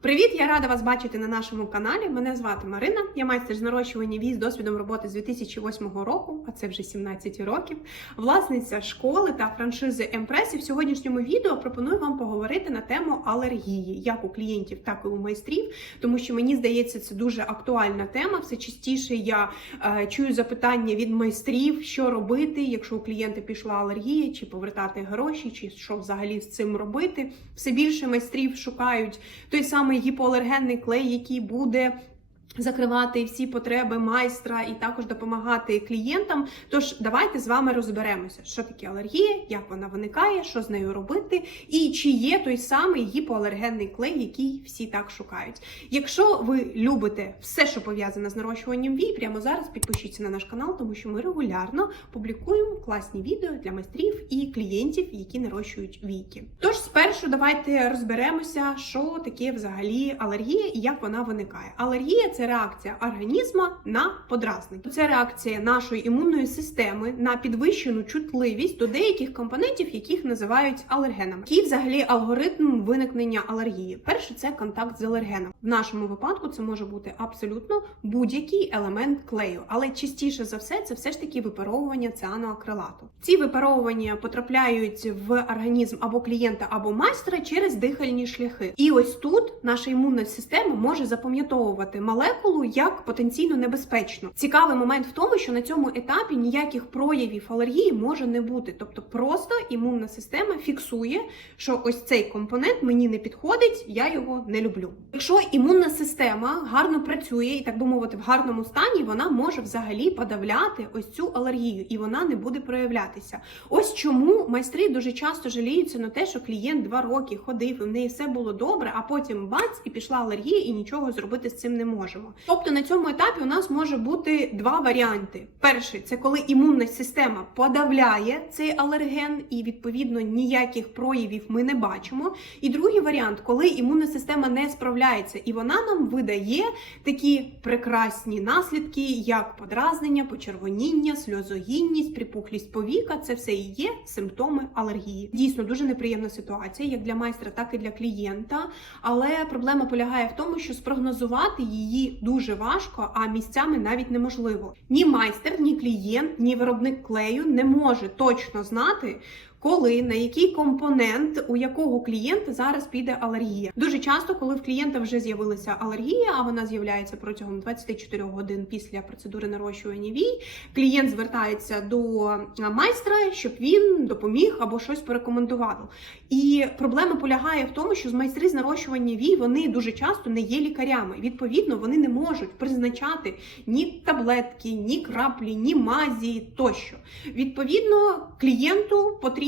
Привіт, я рада вас бачити на нашому каналі. Мене звати Марина. Я майстер з нарощування вій з досвідом роботи з 2008 року, а це вже 17 років. Власниця школи та франшизи Емпрес. І в сьогоднішньому відео пропоную вам поговорити на тему алергії, як у клієнтів, так і у майстрів, тому що мені здається, це дуже актуальна тема. Все частіше я е, чую запитання від майстрів, що робити, якщо у клієнта пішла алергія, чи повертати гроші, чи що взагалі з цим робити. Все більше майстрів шукають той самий гіпоалергенний клей, який буде. Закривати всі потреби майстра і також допомагати клієнтам. Тож давайте з вами розберемося, що таке алергія, як вона виникає, що з нею робити, і чи є той самий гіпоалергенний клей, який всі так шукають. Якщо ви любите все, що пов'язане з нарощуванням вій, прямо зараз підпишіться на наш канал, тому що ми регулярно публікуємо класні відео для майстрів і клієнтів, які нарощують війки. Тож спершу давайте розберемося, що таке взагалі алергія і як вона виникає. Алергія це реакція організму на подразнення. Це реакція нашої імунної системи на підвищену чутливість до деяких компонентів, яких називають алергенами. Який взагалі алгоритм виникнення алергії? Перше це контакт з алергеном. В нашому випадку це може бути абсолютно будь-який елемент клею, але частіше за все це все ж таки випаровування цианоакрилату. Ці випаровування потрапляють в організм або клієнта, або майстра через дихальні шляхи. І ось тут наша імунна система може запам'ятовувати молекулу як потенційно небезпечну. Цікавий момент в тому, що на цьому етапі ніяких проявів алергії може не бути. Тобто, просто імунна система фіксує, що ось цей компонент мені не підходить, я його не люблю. Якщо імунна система гарно працює і так би мовити, в гарному стані, вона може взагалі подавляти ось цю алергію, і вона не буде проявлятися. Ось чому майстри дуже часто жаліються на те, що клієнт два роки ходив, і в неї все було добре, а потім бац, і пішла алергія, і нічого зробити з цим не можемо. Тобто на цьому етапі у нас може бути два варіанти: перший це коли імунна система подавляє цей алерген, і відповідно ніяких проявів ми не бачимо. І другий варіант, коли імунна система не справляється, і вона нам видає такі прекрасні наслідки, як подразнення, почервоніння, сльозогінність, припухлість повіка. Це все і є симптоми алергії. Дійсно дуже неприємна ситуація, як для майстра, так і для клієнта. Але проблема полягає в тому, що спрогнозувати її дуже важко, а місцями навіть неможливо. Ні майстер, ні клієнт, ні виробник клею не може точно знати. Коли на який компонент у якого клієнта зараз піде алергія? Дуже часто, коли в клієнта вже з'явилася алергія, а вона з'являється протягом 24 годин після процедури нарощування вій, клієнт звертається до майстра, щоб він допоміг або щось порекомендував. І проблема полягає в тому, що з майстри з нарощування вій вони дуже часто не є лікарями. Відповідно, вони не можуть призначати ні таблетки, ні краплі, ні мазі тощо. Відповідно, клієнту потрібно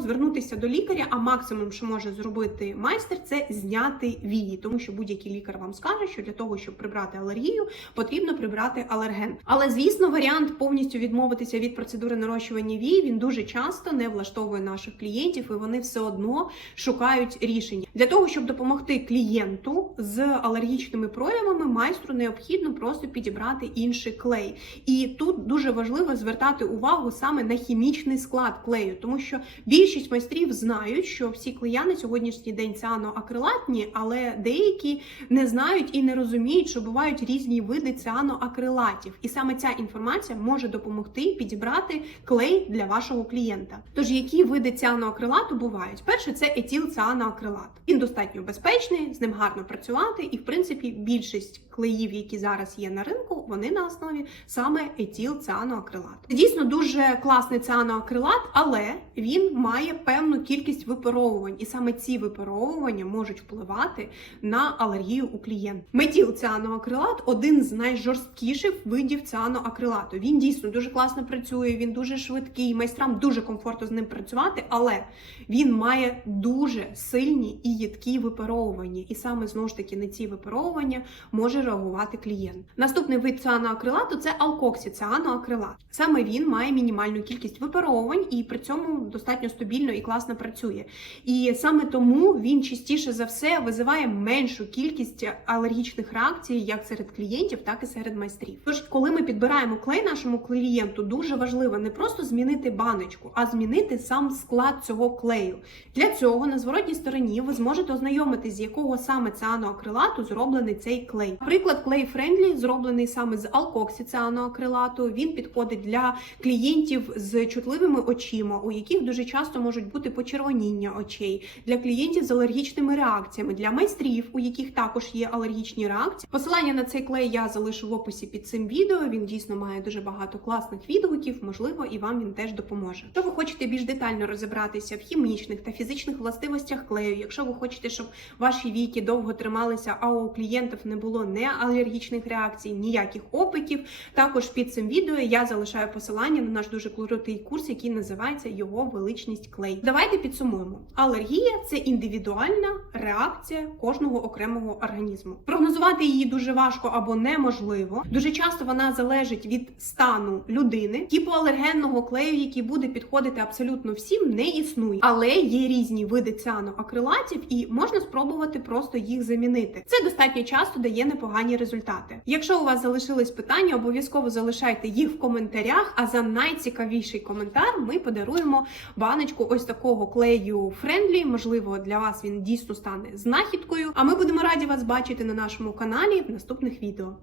звернутися до лікаря, а максимум, що може зробити майстер, це зняти вії, тому що будь-який лікар вам скаже, що для того, щоб прибрати алергію, потрібно прибрати алерген. Але звісно, варіант повністю відмовитися від процедури нарощування вій він дуже часто не влаштовує наших клієнтів, і вони все одно шукають рішення для того, щоб допомогти клієнту з алергічними проявами, майстру необхідно просто підібрати інший клей. І тут дуже важливо звертати увагу саме на хімічний склад клею, тому що більшість майстрів знають, що всі клея на сьогоднішній день цианоакрилатні, але деякі не знають і не розуміють, що бувають різні види цианоакрилатів. І саме ця інформація може допомогти підібрати клей для вашого клієнта. Тож, які види цианоакрилату бувають? Перше це етилцеаноакрилат. Він достатньо безпечний, з ним гарно працювати, і в принципі більшість клеїв, які зараз є на ринку, вони на основі саме етилцеаноакрилату. Це дійсно дуже класний цианоакрилат, але він має певну кількість випаровувань, і саме ці випаровування можуть впливати на алергію у клієнта. Метілцианоакрилат один з найжорсткіших видів цианоакрилату. Він дійсно дуже класно працює, він дуже швидкий, майстрам дуже комфортно з ним працювати, але він має дуже сильні і їдкі випаровування, і саме знову ж таки на ці випаровування може реагувати клієнт. Наступний вид цианоакрилату це алкоксицианоакрилат. Саме він має мінімальну кількість випаровувань і при цьому достатньо стабільно і класно працює. І саме тому він частіше за все визиває меншу кількість алергічних реакцій як серед клієнтів, так і серед майстрів. Тож, коли ми підбираємо клей нашому клієнту, дуже важливо не просто змінити баночку, а змінити сам склад цього клею. Для цього на зворотній стороні ви зможете ознайомитись, з якого саме цианоакрилату зроблений цей клей. Наприклад, клей Friendly зроблений саме з алкоксицианоакрилату. Він підходить для клієнтів з чутливими очима, у яких дуже часто можуть бути почервоніння очей, для клієнтів з алергічними реакціями, для майстрів, у яких також є алергічні реакції. Посилання на цей клей я залишу в описі під цим відео. Він дійсно має дуже багато класних відгуків, можливо, і вам він теж допоможе. Якщо ви хочете більш детально розібратися в хімічних та фізичних властивостях клею, якщо ви хочете, щоб ваші віки довго трималися, а у клієнтів не було не алергічних реакцій, ніяких опиків. Також під цим відео я залишаю посилання на наш дуже крутий курс, який називається Його величність клей. Давайте підсумуємо: алергія це індивідуальна реакція кожного окремого організму. Прогнозувати її дуже важко або неможливо. Дуже часто вона залежить від стану людини. Типу алергенного клею, який буде підходити абсолютно всім, не існує, але є різні види цианоакрилатів, і можна спробувати просто їх замінити. Це достатньо часто дає непогані результати. Якщо у вас залишились питання, обов'язково залишайте їх в коментарях. А за найцікавіший коментар ми подаруємо баночку ось такого клею Friendly. Можливо, для вас він дійсно стане знахідкою. А ми будемо раді вас бачити на нашому каналі в наступних відео.